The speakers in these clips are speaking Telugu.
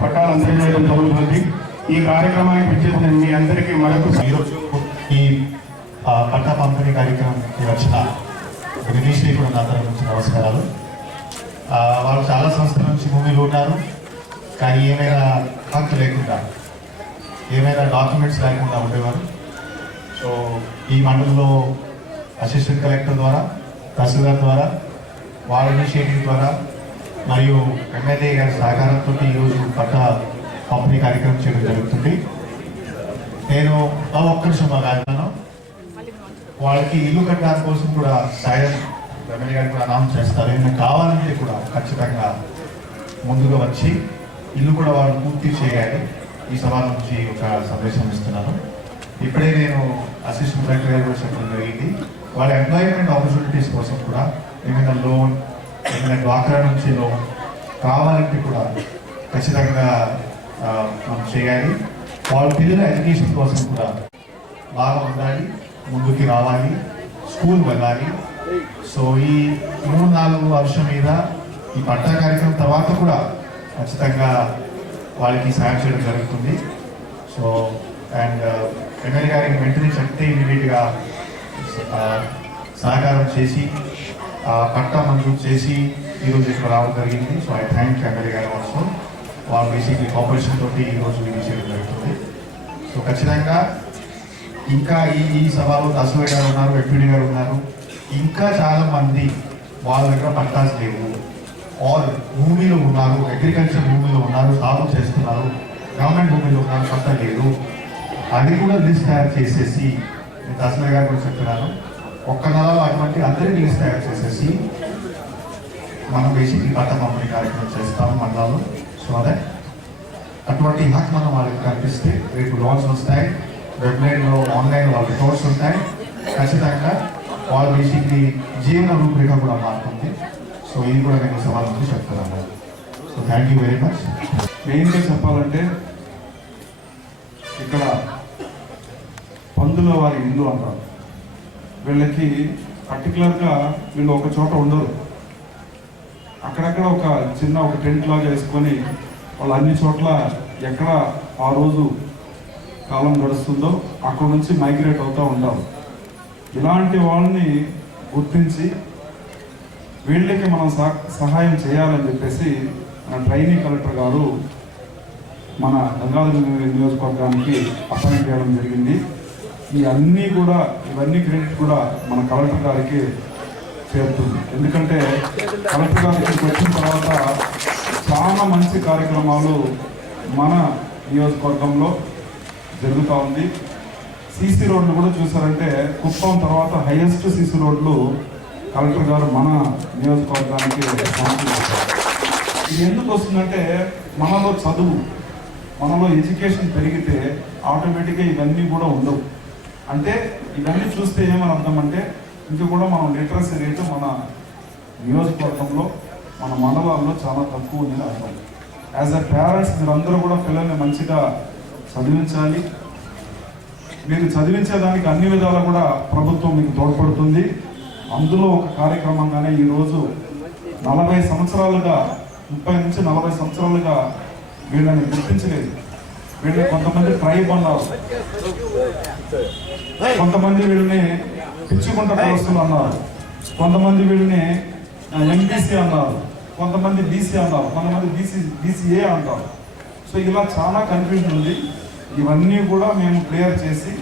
పట్టాలందజేయడం జరుగుతుంది. ఈ కార్యక్రమానికి విచ్చేసిన మీ అందరికీ ఈరోజు ఈ పట్టా పంపిణీ కార్యక్రమానికి వచ్చిన వినీష్ని కూడా నా తరఫు నుంచి నమస్కారాలు. వాళ్ళు చాలా సంవత్సరాల నుంచి భూమిలో ఉన్నారు, కానీ ఏమైనా హక్కు లేకుండా, ఏమైనా డాక్యుమెంట్స్ లేకుండా ఉండేవారు. సో ఈ మండలంలో అసిస్టెంట్ కలెక్టర్ ద్వారా, తహసీల్దార్ ద్వారా, వాళ్ళ ఇనిషియేటివ్ ద్వారా మరియు ఎమ్మెల్యే గారి సహకారంతో ఈరోజు పట్టా పంపిణీ కార్యక్రమం చేయడం జరుగుతుంది. నేను ఒక్క నిమిషం మాట్లాడుతున్నాను. వాళ్ళకి ఇల్లు కట్టడానికి కోసం కూడా సాయం ఎమ్మెల్యే గారు కూడా అనౌన్స్ చేస్తారు. ఏమైనా కావాలంటే కూడా ఖచ్చితంగా ముందుగా వచ్చి ఇల్లు కూడా వాళ్ళు పూర్తి చేయాలి. ఈ సభ నుంచి ఒక సందేశం ఇస్తున్నాను. ఇప్పుడే నేను అసిస్టెంట్ కలెక్టర్ గారు కూడా చెప్పడం జరిగింది. వాళ్ళ ఎంప్లాయ్మెంట్ ఆపర్చునిటీస్ కోసం కూడా ఏమైనా లోన్, ఏమైనా డ్వాక్రా నుంచి లోన్ కావాలంటే కూడా ఖచ్చితంగా మనం చేయాలి. వాళ్ళ పిల్లల ఎడ్యుకేషన్ కోసం కూడా బాగా ఉండాలి, ముందుకి రావాలి, స్కూల్ వెళ్ళాలి. సో ఈ 3-4 వర్షం మీద ఈ పట్టా కార్యక్రమం తర్వాత కూడా ఖచ్చితంగా వాళ్ళకి సాయం చేయడం జరుగుతుంది. సో అండ్ ఎమ్మెల్యే గారికి వెంటనే చెప్తే ఇమీడియట్గా సహకారం చేసి పట్టా మంజూరు చేసి ఈరోజు ఇక్కడ రావడం జరిగింది. సో ఐ థ్యాంక్ ఎమ్మెల్యే గారు ఆల్సో. వాళ్ళు బేసిక్లీ కోఆపరేషన్ తోటి ఈరోజు ఇది చేయడం జరుగుతుంది. సో ఖచ్చితంగా ఇంకా ఈ సభలో తహసీల్దార్ గారు ఉన్నారు, ఎంపీడీ గారు ఉన్నారు, ఇంకా చాలా మంది వాళ్ళ దగ్గర పట్టాస్ లేవు, ఆర్ భూమిలో ఉన్నారు, అగ్రికల్చర్ భూమిలో ఉన్నారు, సాగు చేస్తున్నారు, గవర్నమెంట్ భూమిలో ఉన్నారు, పట్టా లేదు. అది కూడా లిస్ట్ తయారు చేసేసి నేను తహసీల్దార్ గారు కూడా చెప్తున్నాను, ఒక్క నెలలో అటువంటి అందరికీ లిస్ట్ తయారు చేసేసి మనం బేసిక్లీ పట్టా పంపిణీ కార్యక్రమం చేస్తాము మండలాల్లో. సో అదే అటువంటి హక్ మనం వాళ్ళకి కల్పిస్తే రేపు లోన్స్ వస్తాయి, వెబ్లైన్లో ఆన్లైన్ వాళ్ళ రిపోర్ట్స్ ఉంటాయి. ఖచ్చితంగా వాళ్ళ బేసిక్లీ జీవన రూపురేఖ కూడా మారుతుంది. సో ఇది కూడా నేను సవాల్ నుంచి చెప్తున్నాను. So thank you very much. మెయిన్గా చెప్పాలంటే ఇక్కడ పందుల వారి ఇల్లు అంటారు. వీళ్ళకి పర్టికులర్గా వీళ్ళు ఒక చోట ఉండరు, అక్కడక్కడ ఒక చిన్న టెంట్ లాగా వేసుకొని వాళ్ళు అన్ని చోట్ల ఎక్కడ ఆ రోజు కాలం గడుస్తుందో అక్కడ నుంచి మైగ్రేట్ అవుతూ ఉంటారు. ఇలాంటి వాళ్ళని గుర్తించి వీళ్ళకి మనం సహాయం చేయాలని చెప్పేసి మన ట్రైనింగ్ కలెక్టర్ గారు మన గంగాధర నియోజకవర్గానికి అపాయింట్ చేయడం జరిగింది. ఇవన్నీ క్రెడిట్ కూడా మన కలెక్టర్ గారికి చేరుతుంది. ఎందుకంటే కలెక్టర్ గారికి వచ్చిన తర్వాత చాలా మంచి కార్యక్రమాలు మన నియోజకవర్గంలో జరుగుతూ ఉంది. సీసీ రోడ్లు కూడా చూసారంటే కుప్పం తర్వాత హైయెస్ట్ సీసీ రోడ్లు కలెక్టర్ గారు మన నియోజకవర్గానికి సమర్పించారు. ఇది ఎందుకు వస్తుందంటే మనలో చదువు, మనలో ఎడ్యుకేషన్ పెరిగితే ఆటోమేటిక్గా ఇవన్నీ కూడా ఉండవు. అంటే ఇవన్నీ చూస్తే ఏమని అర్థం అంటే ఇంకా కూడా మనం లిటరసీ రేటు మన నియోజకవర్గంలో, మన మండలాల్లో చాలా తక్కువ ఉందని అర్థం. యాజ్ అ పేరెంట్స్ మీరందరూ కూడా పిల్లల్ని మంచిగా చదివించాలి. మీరు చదివించేదానికి అన్ని విధాలా కూడా ప్రభుత్వం మీకు తోడ్పడుతుంది. అందులో ఒక కార్యక్రమంగానే ఈరోజు 40 సంవత్సరాలుగా 30 నుంచి 40 సంవత్సరాలుగా వీళ్ళని గుర్తించలేదు. వీళ్ళని కొంతమంది ట్రైబ్ అన్నారు, కొంతమంది వీళ్ళని పిచ్చుకుంట కులస్తులు అన్నారు, కొంతమంది వీళ్ళని ఎంపీసీ అన్నారు, కొంతమంది బీసీ అన్నారు, కొంతమంది బీసీఏ అంటారు. సో ఇలా చాలా కన్ఫ్యూజన్ ఉంది. ఇవన్నీ కూడా మేము క్లియర్ చేసి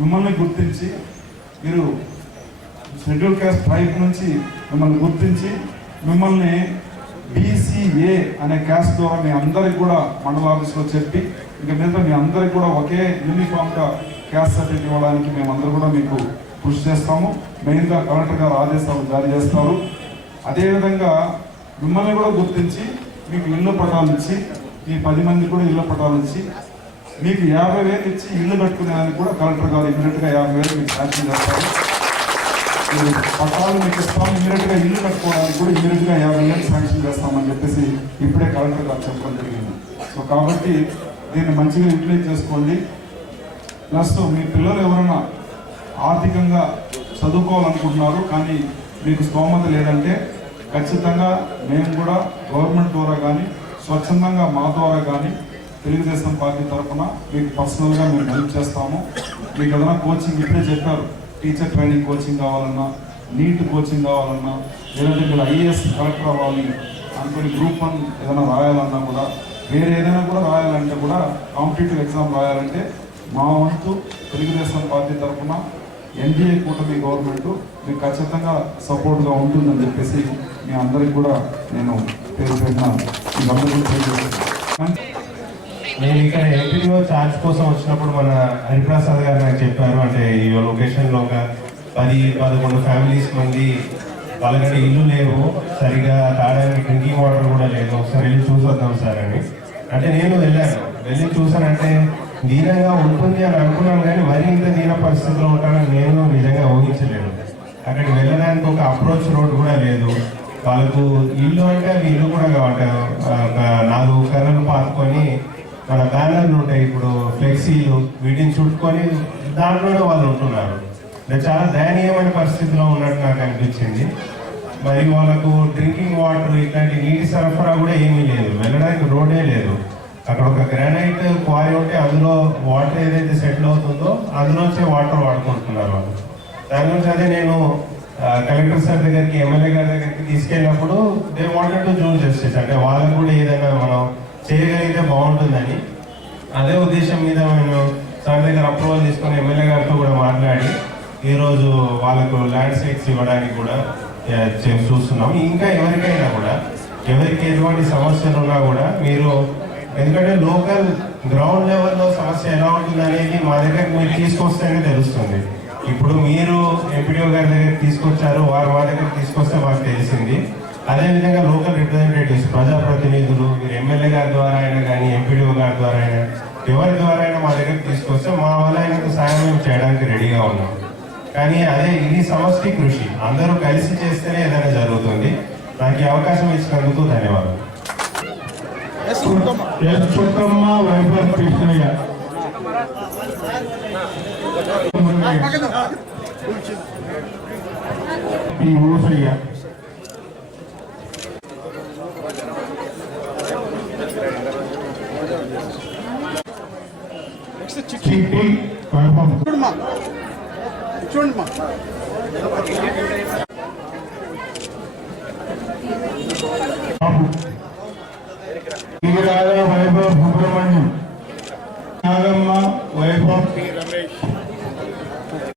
మిమ్మల్ని గుర్తించి, మీరు షెడ్యూల్ క్యాస్ట్ ట్రైబ్ నుంచి మిమ్మల్ని గుర్తించి మిమ్మల్ని బీసీఏ అనే క్యాస్ట్ ద్వారా మీ అందరికి కూడా మండల ఆఫీస్లో చెప్పి ఇంకా మీద మీ అందరికి కూడా ఒకే యూనిఫామ్గా క్యాస్ట్ సర్టిఫికేట్ ఇవ్వడానికి మేమందరూ కూడా మీకు కృషి చేస్తాము. మెయిన్గా కలెక్టర్ గారు ఆదేశాలు జారీ చేస్తారు. అదేవిధంగా మిమ్మల్ని కూడా గుర్తించి మీకు ఇళ్ళ పట్టాలు ఇచ్చి, మీ 10 మంది కూడా ఇళ్ళ పట్టాలు ఇచ్చి మీకు 50,000 ఇచ్చి ఇల్లు కట్టుకునేదానికి కూడా కలెక్టర్ గారు ఇమీడియట్గా 50,000 మీకు శాంక్షన్ చేస్తారు. మీరు పట్టాలు మీకు ఇస్తాం, ఇమీడియట్గా ఇల్లు కట్టుకోవడానికి కూడా ఇమీడియట్గా 50,000 శాంక్షన్ చేస్తామని చెప్పేసి ఇప్పుడే కలెక్టర్ గారు చెప్పడం జరిగింది. సో కాబట్టి దీన్ని మంచిగా యూటిలైజ్ చేసుకోండి. ప్లస్ మీ పిల్లలు ఎవరైనా ఆర్థికంగా చదువుకోవాలనుకుంటున్నారు కానీ మీకు స్తోమత లేదంటే ఖచ్చితంగా మేము కూడా గవర్నమెంట్ ద్వారా కానీ స్వచ్ఛందంగా మా ద్వారా కానీ తెలుగుదేశం పార్టీ తరఫున మీకు పర్సనల్గా మేము హెల్ప్ చేస్తాము. మీకు ఏదైనా కోచింగ్ ఇప్పుడే చెప్పారు, టీచర్ ట్రైనింగ్ కోచింగ్ కావాలన్నా, నీట్ కోచింగ్ కావాలన్నా, లేదంటే మీరు ఐఏఎస్ కలెక్టర్ అవ్వాలి అనుకుని గ్రూప్ 1 ఏదైనా రాయాలన్నా కూడా, వేరే ఏదైనా కూడా రాయాలంటే కూడా, కాంపిటేటివ్ ఎగ్జామ్ రాయాలంటే మా వంతు తెలుగుదేశం పార్టీ తరఫున ఎన్డీఏ కూటమి గవర్నమెంట్ మీకు ఖచ్చితంగా సపోర్ట్గా ఉంటుందని చెప్పేసి మీ అందరికి కూడా నేను పేరు పెట్టిన మీరందరూ తెలియజేస్తున్నాను. నేను ఇక్కడ ఎంపీడీఓ ఛార్జ్ కోసం వచ్చినప్పుడు మన హరిప్రసాద్ గారు నాకు చెప్పారు, అంటే ఈ లొకేషన్లో ఒక 10-11 ఫ్యామిలీస్ మంది వాళ్ళకంటే ఇల్లు లేవు, సరిగా తాగడానికి డ్రింకింగ్ వాటర్ కూడా లేదు, ఒకసారి వెళ్ళి చూసొద్దాం సార్ అని. అంటే నేను వెళ్ళి చూసానంటే దీనంగా ఉంటుంది అని అనుకున్నాను, కానీ మరీ ఇంత దీన పరిస్థితిలో ఉంటానని నేను నిజంగా ఊహించలేను. అక్కడికి వెళ్ళడానికి ఒక అప్రోచ్ రోడ్ కూడా లేదు. వాళ్ళకు ఇల్లు అంటే అవి ఇల్లు కూడా కావాలి, ఒక 4 కర్రలు పాతుకొని మన బ్యానర్లు ఉంటాయి, ఇప్పుడు ఫ్లెక్సీలు, వీటిని చుట్టుకొని దాంట్లోనే వాళ్ళు ఉంటున్నారు. చాలా దయనీయమైన పరిస్థితిలో ఉన్నట్టు నాకు అనిపించింది. మరి వాళ్ళకు డ్రింకింగ్ వాటర్ ఇట్లాంటి నీటి సరఫరా కూడా ఏమీ లేదు, వెళ్ళడానికి రోడ్డే లేదు. అక్కడ ఒక గ్రానైట్ క్వారీ ఉంటే అందులో వాటర్ ఏదైతే సెటిల్ అవుతుందో అందులోంచే వాటర్ వాడుకుంటున్నారు వాళ్ళు. దాని గురించి అదే నేను కలెక్టర్ సార్ దగ్గరికి, ఎమ్మెల్యే గారి దగ్గరికి తీసుకెళ్ళినప్పుడు they wanted to do justice, అంటే వాళ్ళకు కూడా ఏదైనా మనం చేయగలిగితే బాగుంటుందని అదే ఉద్దేశం మీద నేను సార్ దగ్గర అప్రూవల్ తీసుకొని ఎమ్మెల్యే గారితో కూడా మాట్లాడి ఈరోజు వాళ్ళకు ల్యాండ్ సైట్స్ ఇవ్వడానికి కూడా చూస్తున్నాం. ఇంకా ఎవరికైనా కూడా, ఎవరికి ఎటువంటి సమస్యలు ఉన్నా కూడా మీరు, ఎందుకంటే లోకల్ గ్రౌండ్ లెవెల్లో సమస్య ఎలా ఉంటుంది అనేది మా దగ్గరకు మీరు తీసుకొస్తేనే తెలుస్తుంది. ఇప్పుడు మీరు ఎంపీడీఓ గారి దగ్గరికి తీసుకొచ్చారు, వారు మా దగ్గర తీసుకొస్తే మాకు తెలిసింది. అదేవిధంగా లోకల్ రిప్రజెంటేటివ్స్, ప్రజాప్రతినిధులు, మీరు ఎమ్మెల్యే గారి ద్వారా అయినా కానీ ఎంపీడీఓ గారి ద్వారా అయినా ఎవరి ద్వారా అయినా మా దగ్గరికి తీసుకొస్తే మా వల్ల అయినంత సాయం మేము చేయడానికి రెడీగా ఉన్నాం. కానీ అదే ఇది సమష్టి కృషి, అందరూ కలిసి చేస్తేనే ఏదైనా జరుగుతుంది. నాకు ఈ అవకాశం ఇచ్చినందుకు ధన్యవాదాలు. వైభవ్ కృష్ణయ్య, ఈ ఊసయ్య, చిట్టి వైభవ్, చూడమ్మా వైభవ్ సుబ్రహ్మణ్యం, నాగమ్మ వైభవ్, రమేష్.